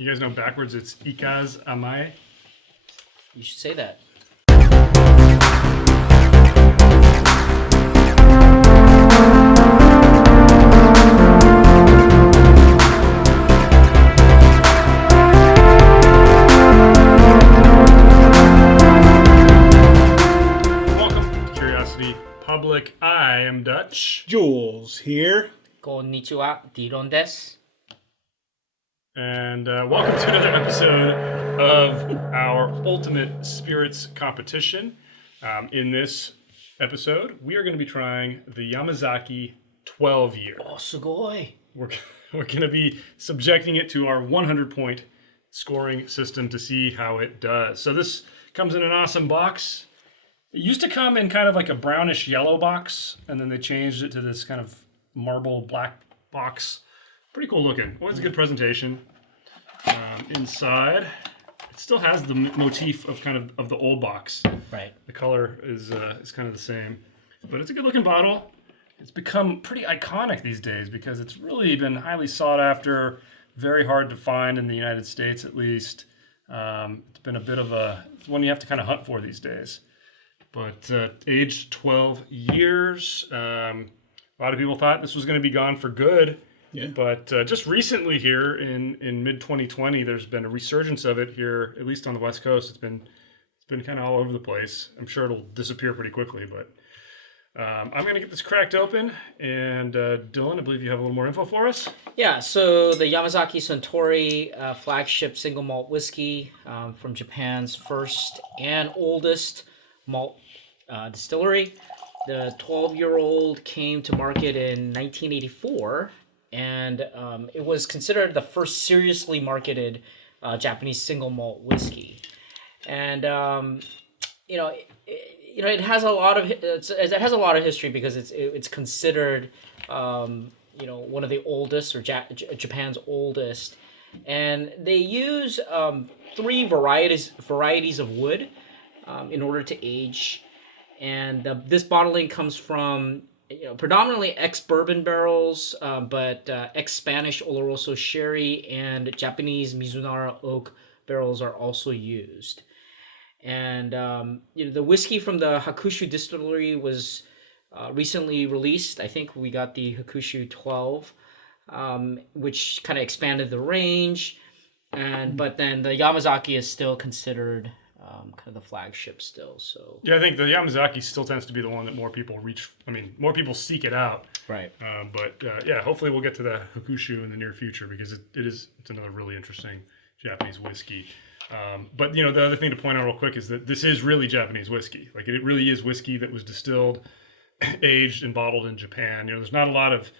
You guys know backwards it's ikaz amae. You should say that. Public. I am Dutch. Jules here. Konnichiwa, Diron desu. And welcome to another episode of our Ultimate Spirits competition. In this episode, we are going to be trying the Yamazaki 12-year. Oh, sugoi. We're going to be subjecting it to our 100-point scoring system to see how it does. So this comes in an awesome box. It used to come in kind of like a brownish yellow box, and then they changed it to this kind of marble black box. Pretty cool looking. Always a good presentation. Inside, it still has the motif of kind of the old box. Right. The color is kind of the same, but it's a good looking bottle. It's become pretty iconic these days because it's really been highly sought after, very hard to find in the United States at least. It's been a bit of it's one you have to kind of hunt for these days. But aged 12 years. A lot of people thought this was going to be gone for good. Yeah. But just recently here in mid-2020, there's been a resurgence of it here, at least on the West Coast. It's been kind of all over the place. I'm sure it'll disappear pretty quickly. But I'm going to get this cracked open. And Dylan, I believe you have a little more info for us. Yeah, so the Yamazaki Suntory flagship single malt whiskey from Japan's first and oldest malt distillery. The 12-year-old came to market in 1984, and it was considered the first seriously marketed Japanese single malt whiskey. And it has a lot of history because it's considered one of the oldest or Japan's oldest, and they use three varieties of wood in order to age, and this bottling comes from predominantly ex-bourbon barrels, but ex-Spanish Oloroso sherry and Japanese Mizunara oak barrels are also used. And the whiskey from the Hakushu distillery was recently released. I think we got the Hakushu 12, which kind of expanded the range, but then the Yamazaki is still considered kind of the flagship still. So yeah, I think the Yamazaki still tends to be the one that more people more people seek it out. Right. But hopefully we'll get to the Hakushu in the near future because it's another really interesting Japanese whiskey. But the other thing to point out real quick is that this is really Japanese whiskey. Like it really is whiskey that was distilled, aged, and bottled in Japan. There's not a lot of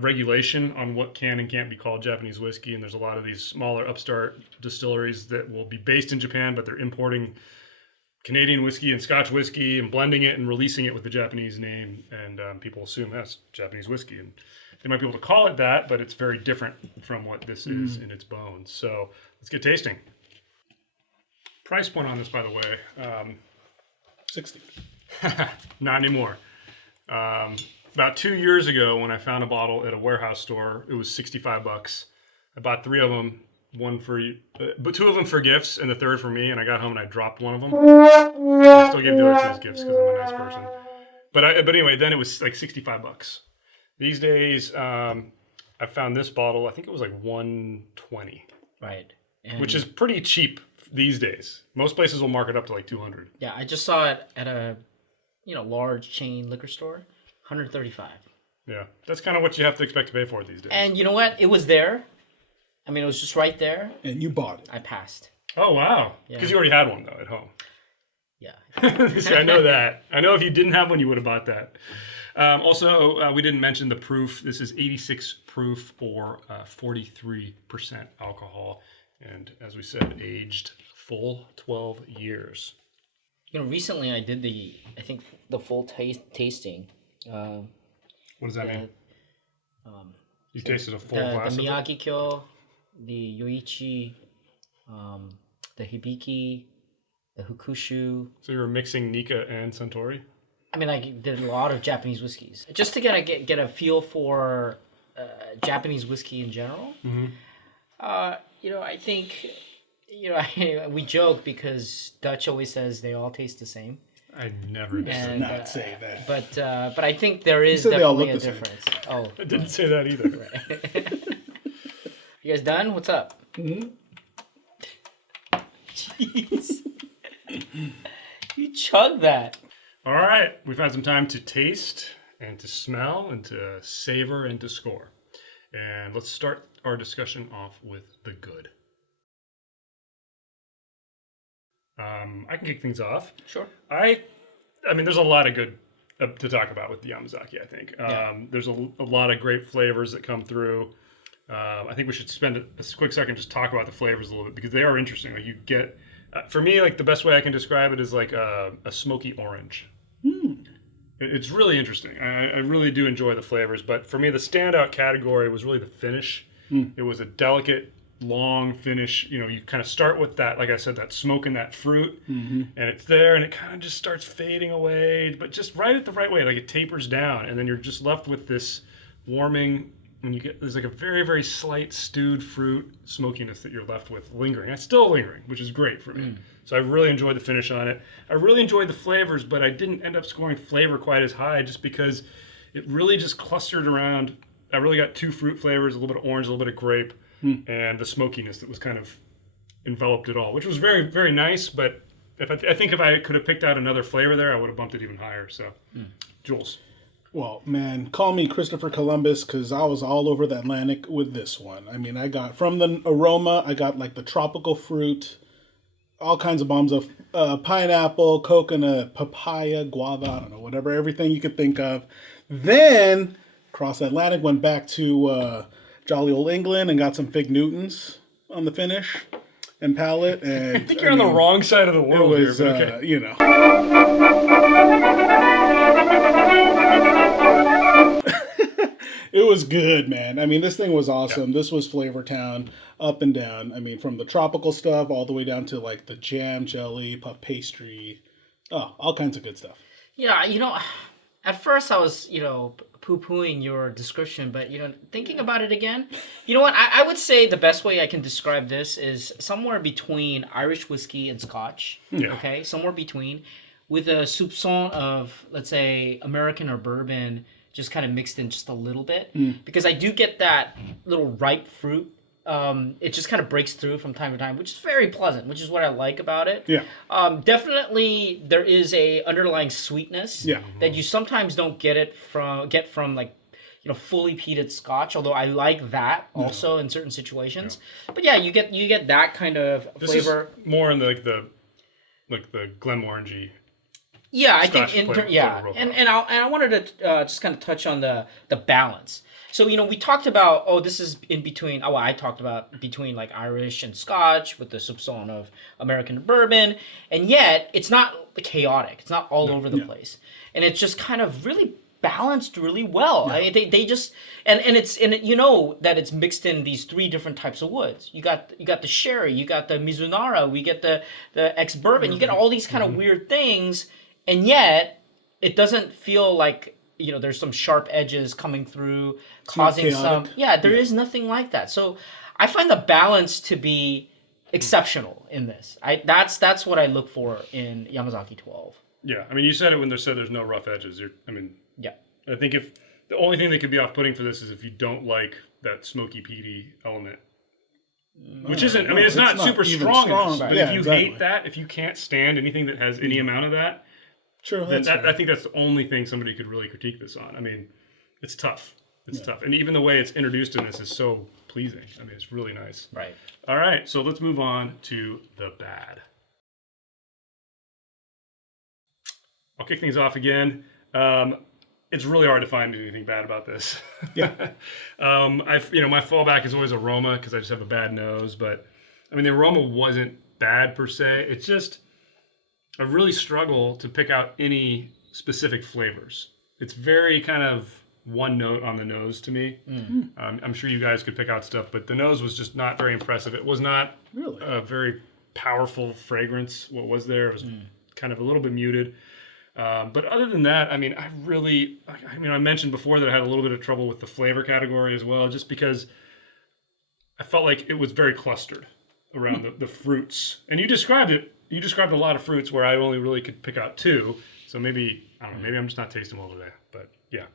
regulation on what can and can't be called Japanese whiskey, and there's a lot of these smaller upstart distilleries that will be based in Japan, but they're importing Canadian whiskey and Scotch whiskey and blending it and releasing it with the Japanese name, and people assume that's Japanese whiskey, and they might be able to call it that, but it's very different from what this is in its bones. So let's get tasting. Price point on this, by the way, $60. Not anymore. About 2 years ago, when I found a bottle at a warehouse store, it was $65. I bought three of them, but two of them for gifts, and the third for me. And I got home and I dropped one of them. I still gave the other two as gifts because I'm a nice person. But anyway, then it was like $65. These days, I found this bottle. I think it was like $120. Right. Which is pretty cheap these days. Most places will mark it up to like $200. Yeah, I just saw it at a large chain liquor store. $135. Yeah, that's kind of what you have to expect to pay for it these days. And you know what? It was there. I mean, it was just right there. And you bought it. I passed. Oh, wow. Because you already had one, though, at home. Yeah. See, I know that. I know if you didn't have one, you would have bought that. Also, we didn't mention the proof. This is 86 proof or 43% alcohol. And as we said, aged full 12 years. Recently I did the full tasting. What does that mean? You tasted a full glass the of Miyagi-kyo, the Yoichi, the Hibiki, the Hakushu. So you were mixing Nika and Suntory? I mean, I did a lot of Japanese whiskeys. Just to get a feel for Japanese whiskey in general. Mm-hmm. I think, we joke because Dutch always says they all taste the same. I never did. And, not say that. But I think there is said they all definitely a look the same. difference. Oh, I didn't say that either. right. You guys done? What's up? Mm-hmm. Jeez. You chug that. All right, we've had some time to taste and to smell and to savor and to score. And let's start our discussion off with the good. I can kick things off. Sure. I mean, there's a lot of good to talk about with the Yamazaki, I think. There's a lot of great flavors that come through. I think we should spend a quick second just talk about the flavors a little bit because they are interesting. Like you get, for me, like the best way I can describe it is like a smoky orange. It's really interesting. I really do enjoy the flavors, but for me, the standout category was really the finish. It was a delicate, long finish. You kind of start with that, like I said, that smoke and that fruit, and it's there, and it kind of just starts fading away, but just right at the right way, like it tapers down, and then you're just left with this warming. When there's like a very, very slight stewed fruit smokiness that you're left with lingering. It's still lingering, which is great for me. So I really enjoyed the finish on it. I really enjoyed the flavors, but I didn't end up scoring flavor quite as high just because it really just clustered around. I really got two fruit flavors, a little bit of orange, a little bit of grape, and the smokiness that was kind of enveloped it all, which was very, very nice. But I think if I could have picked out another flavor there, I would have bumped it even higher. So, Jules. Well, man, call me Christopher Columbus because I was all over the Atlantic with this one. I mean, I got from the aroma, I got like the tropical fruit, all kinds of bombs of pineapple, coconut, papaya, guava, I don't know, whatever, everything you could think of. Then, across the Atlantic, went back to jolly old England and got some Fig Newtons on the finish and palate. And I think you're on the wrong side of the It world was, here, but okay. It was good, man. I mean, this thing was awesome. Yeah. This was Flavor Town, up and down. I mean, from the tropical stuff all the way down to like the jam, jelly, puff pastry. Oh, all kinds of good stuff. Yeah, at first I was, poo-pooing your description, but, thinking about it again, you know what? I would say the best way I can describe this is somewhere between Irish whiskey and Scotch. Yeah. Okay, somewhere between, with a soupçon of, let's say, American or bourbon, just kind of mixed in just a little bit, because I do get that little ripe fruit. It just kind of breaks through from time to time, which is very pleasant, which is what I like about it. Yeah. Definitely, there is a underlying sweetness that you sometimes don't get from like, fully peated Scotch. Although I like that also in certain situations. Yeah. But yeah, you get that kind of flavor. This is more in the Glenmorangie. Yeah, I Scotch think flavor and I wanted to just kind of touch on the balance. So we talked about this is in between. I talked about between like Irish and Scotch with the soupçon of American and bourbon, and yet it's not chaotic. It's not all over the place, and it's just kind of really balanced really well. Yeah. They just and it's that it's mixed in these three different types of woods. You got the sherry, you got the mizunara, we get the ex bourbon. You get all these kind of weird things. And yet, it doesn't feel like, there's some sharp edges coming through, causing some... Yeah, there is nothing like that. So, I find the balance to be exceptional in this. That's what I look for in Yamazaki 12. Yeah, I mean, you said it when there's no rough edges. I think if the only thing that could be off-putting for this is if you don't like that smoky, peaty element. Which isn't... I mean, it's not super strong. But if you hate that, if you can't stand anything that has any amount of that... Sure, I think that's the only thing somebody could really critique this on. I mean, it's tough. It's tough. And even the way it's introduced in this is so pleasing. I mean, it's really nice. Right. All right, so let's move on to the bad. I'll kick things off again. It's really hard to find anything bad about this. Yeah. My fallback is always aroma because I just have a bad nose. But, I mean, the aroma wasn't bad per se. It's just... I really struggle to pick out any specific flavors. It's very kind of one note on the nose to me. I'm sure you guys could pick out stuff, but the nose was just not very impressive. It was not really a very powerful fragrance. What was there? It was kind of a little bit muted. But other than that, I mean, I mentioned before that I had a little bit of trouble with the flavor category as well, just because I felt like it was very clustered around the fruits. And you described it. You described a lot of fruits where I only really could pick out 2. So maybe, I don't know, maybe I'm just not tasting well today. But yeah,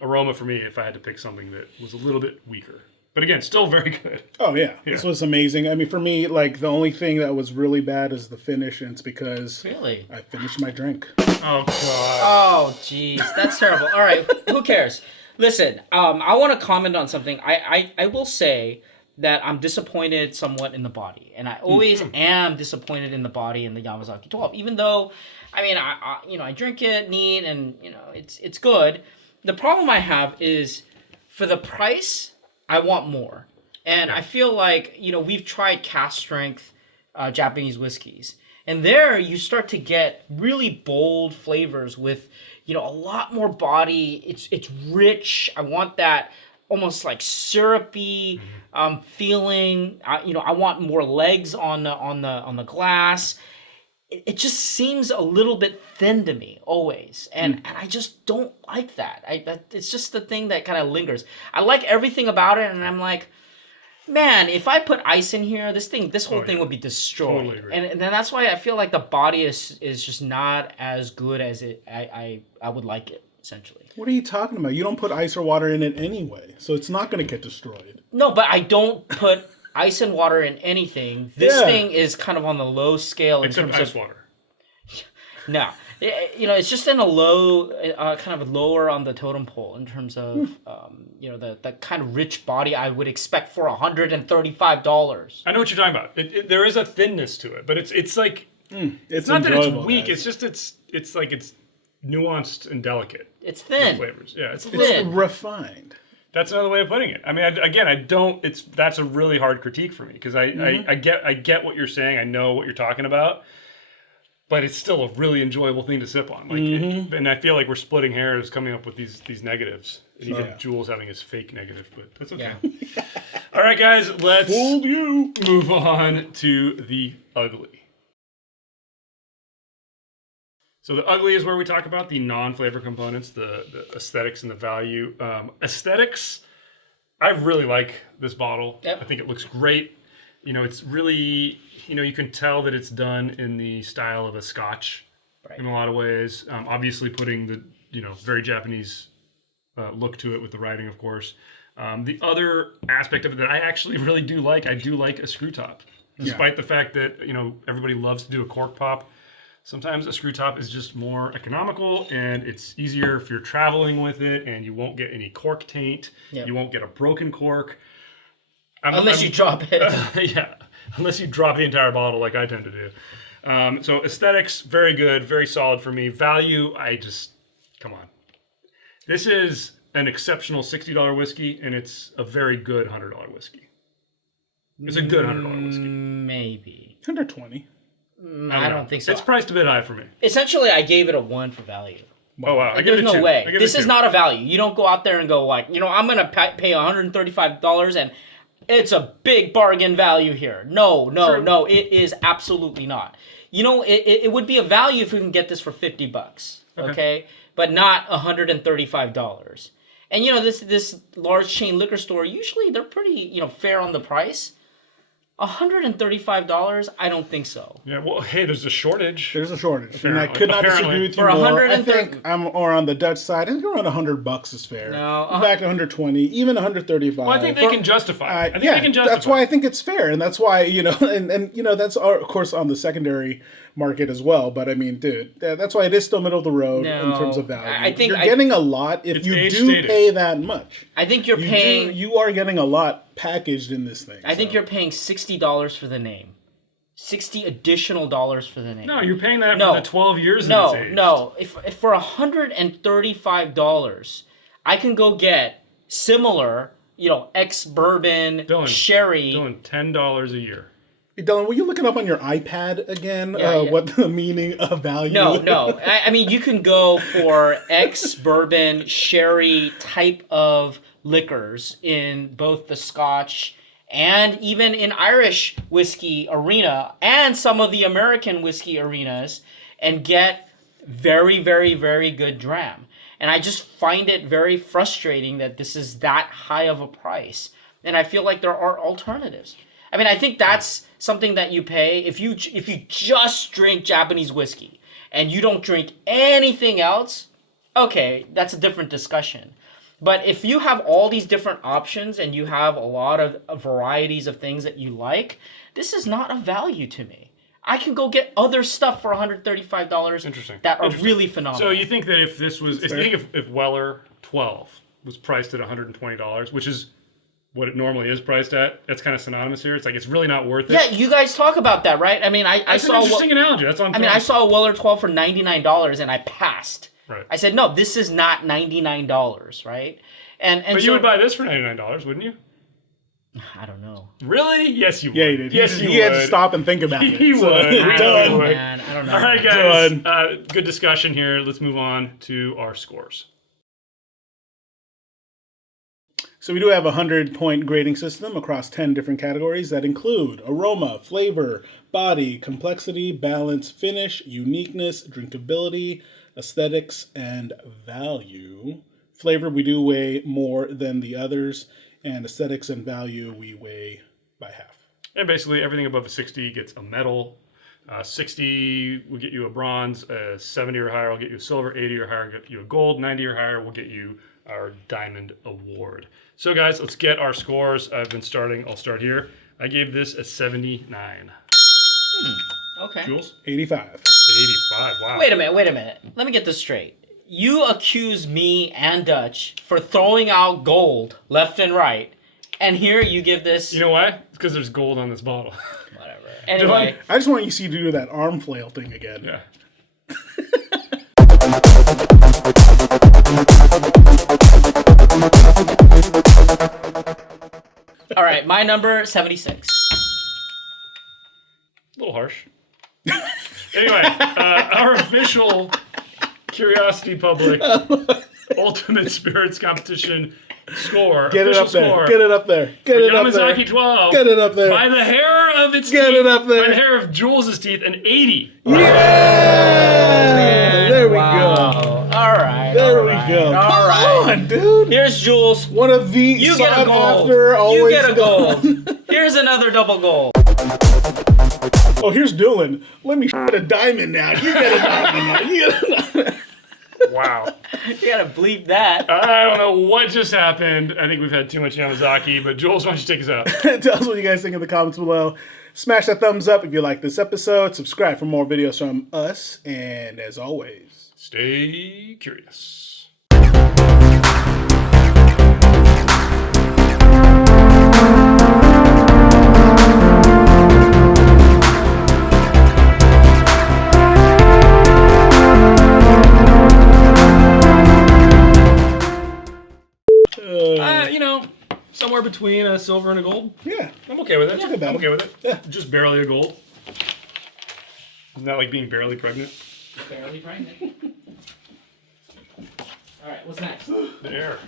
aroma for me, if I had to pick something that was a little bit weaker. But again, still very good. Oh, yeah. This was amazing. I mean, for me, like, the only thing that was really bad is the finish, and it's because Really? I finished my drink. Oh, God. Oh, jeez. That's terrible. All right. Who cares? Listen, I want to comment on something. I will say that I'm disappointed somewhat in the body. And I always am disappointed in the body in the Yamazaki 12. Even though, I mean, I drink it neat and, it's good. The problem I have is for the price, I want more. And I feel like, we've tried cast strength Japanese whiskeys. And there you start to get really bold flavors with, a lot more body. It's rich. I want that almost like syrupy feeling. I want more legs on the glass. It just seems a little bit thin to me always, and I just don't like that. It's just the thing that kind of lingers. I like everything about it, and I'm like, man, if I put ice in here, this whole thing would be destroyed. Totally agree. And then that's why I feel like the body is just not as good as I would like it, essentially. What are you talking about? You don't put ice or water in it anyway, so it's not going to get destroyed. No, but I don't put ice and water in anything. This thing is kind of on the low scale in Except terms ice of water. No, it's just in a low, kind of lower on the totem pole in terms of, the kind of rich body I would expect for $135. I know what you're talking about. There is a thinness to it, but it's like It's not that it's enjoyable, weak. guys. It's just it's like it's nuanced and delicate. It's The thin. flavors. Yeah, it's thin. refined. That's another way of putting it. I mean, I don't. That's a really hard critique for me because I get what you're saying. I know what you're talking about, but it's still a really enjoyable thing to sip on. Like, and I feel like we're splitting hairs, coming up with these negatives. And even Jules having his fake negative, but that's okay. Yeah. All right, guys, let's Fooled you. move on to the ugly. So the ugly is where we talk about the non-flavor components, the aesthetics and the value. Aesthetics, I really like this bottle. Yep. I think it looks great. It's really, you can tell that it's done in the style of a Scotch in a lot of ways. Obviously putting the, very Japanese look to it with the writing, of course. The other aspect of it that I actually really do like, I do like a screw top. Despite the fact that, everybody loves to do a cork pop. Sometimes a screw top is just more economical and it's easier if you're traveling with it and you won't get any cork taint. Yep. You won't get a broken cork. Unless you drop it. Yeah, unless you drop the entire bottle like I tend to do. So aesthetics, very good, very solid for me. Value, come on. This is an exceptional $60 whiskey and it's a very good $100 whiskey. It's a good $100 whiskey. Maybe. 120. I don't think so. It's priced a bit high for me. Essentially, I gave it a 1 for value. Oh, wow. I give There's it a no 2. way. I give This it a is 2. not a value. You don't go out there and go like, I'm going to pay $135 and it's a big bargain value here. No, it is absolutely not. It would be a value if we can get this for $50, okay? But not $135. And this large chain liquor store, usually they're pretty, fair on the price. $135? I don't think so. Yeah, well, hey, there's a shortage. There's a shortage, and I Apparently. could not Apparently. disagree with you For more. 130 I think I'm more on the Dutch side. I think around $100 is fair. No, In fact, 120, even 135. Well, I think they can justify it. I think yeah, they can justify that's why I think it's fair, and that's why and that's of course on the secondary market as well. But I mean, dude, that's why it is still middle of the road in terms of value. I think you're getting a lot if It's you age do stated. pay that much. I think you're paying. You are getting a lot packaged in this thing. I think you're paying $60 for the name. $60 additional dollars for the name. No, you're paying that No. for the 12 years that it's aged. No. If for $135, I can go get similar, ex-bourbon, Dylan, sherry. Dylan, $10 a year. Hey, Dylan, will you look it up on your iPad again? Yeah. What the meaning of value? No. I mean, you can go for ex-bourbon, sherry type of liquors in both the Scotch and even in Irish whiskey arena and some of the American whiskey arenas and get very, very, very good dram. And I just find it very frustrating that this is that high of a price. And I feel like there are alternatives. I mean, I think that's something that you pay if you just drink Japanese whiskey and you don't drink anything else. Okay, that's a different discussion. But if you have all these different options and you have a lot of varieties of things that you like, this is not of value to me. I can go get other stuff for $135 Interesting. that are really phenomenal. So you think that if this was, if Weller 12 was priced at $120, which is what it normally is priced at, that's kind of synonymous here. It's like it's really not worth it. Yeah, you guys talk about that, right? I mean, I saw an interesting analogy. That's on. I saw a Weller 12 for $99 and I passed. Right. I said, no, this is not $99, right? And but so, you would buy this for $99, wouldn't you? I don't know. Really? Yes, you would. Yeah, he did. Yes, he had to stop and think about it. He So, would. Really done. would. Man, I don't know. All right, guys. Good discussion here. Let's move on to our scores. So we do have a 100-point grading system across 10 different categories that include aroma, flavor, body, complexity, balance, finish, uniqueness, drinkability, aesthetics, and value. Flavor we do weigh more than the others, and aesthetics and value we weigh by half. And basically everything above a 60 gets a medal. 60 will get you a bronze. 70 or higher will get you a silver. 80 or higher will get you a gold. 90 or higher will get you our diamond award. So guys, let's get our scores. I'll start here. I gave this a 79. Okay. Jules? 85. 85. Wow. Wait a minute. Let me get this straight. You accuse me and Dutch for throwing out gold left and right, and here you give this... You know why? It's because there's gold on this bottle. Whatever. Anyway. I just want you to see you do that arm flail thing again. Yeah. All right, my number, 76. A little harsh. Anyway, our official Curiosity Public Ultimate Spirits Competition score. Get it official up there. score. Get it up there. Get it up there. Yamazaki 12. Get it up there. By the hair of its Get teeth. it up there. By the hair of Jules' teeth, an 80. Yeah! There we go. All right. There all we right, go. all Come right. on, dude. Here's Jules. One of the You get a gold. after, always You get a done. gold. Here's another double gold. Oh, here's Dylan. Let me a diamond now. You get a diamond now. You get a diamond. Wow. You gotta bleep that. I don't know what just happened. I think we've had too much Yamazaki, but Jules, why don't you take us out? Tell us what you guys think in the comments below. Smash that thumbs up if you like this episode. Subscribe for more videos from us. And as always, stay curious. Somewhere between a silver and a gold. yeah. I'm okay with it. a good battle. I'm okay with it. Yeah. Just barely a gold. Isn't that like being barely pregnant? Barely pregnant. All right, what's next? The air.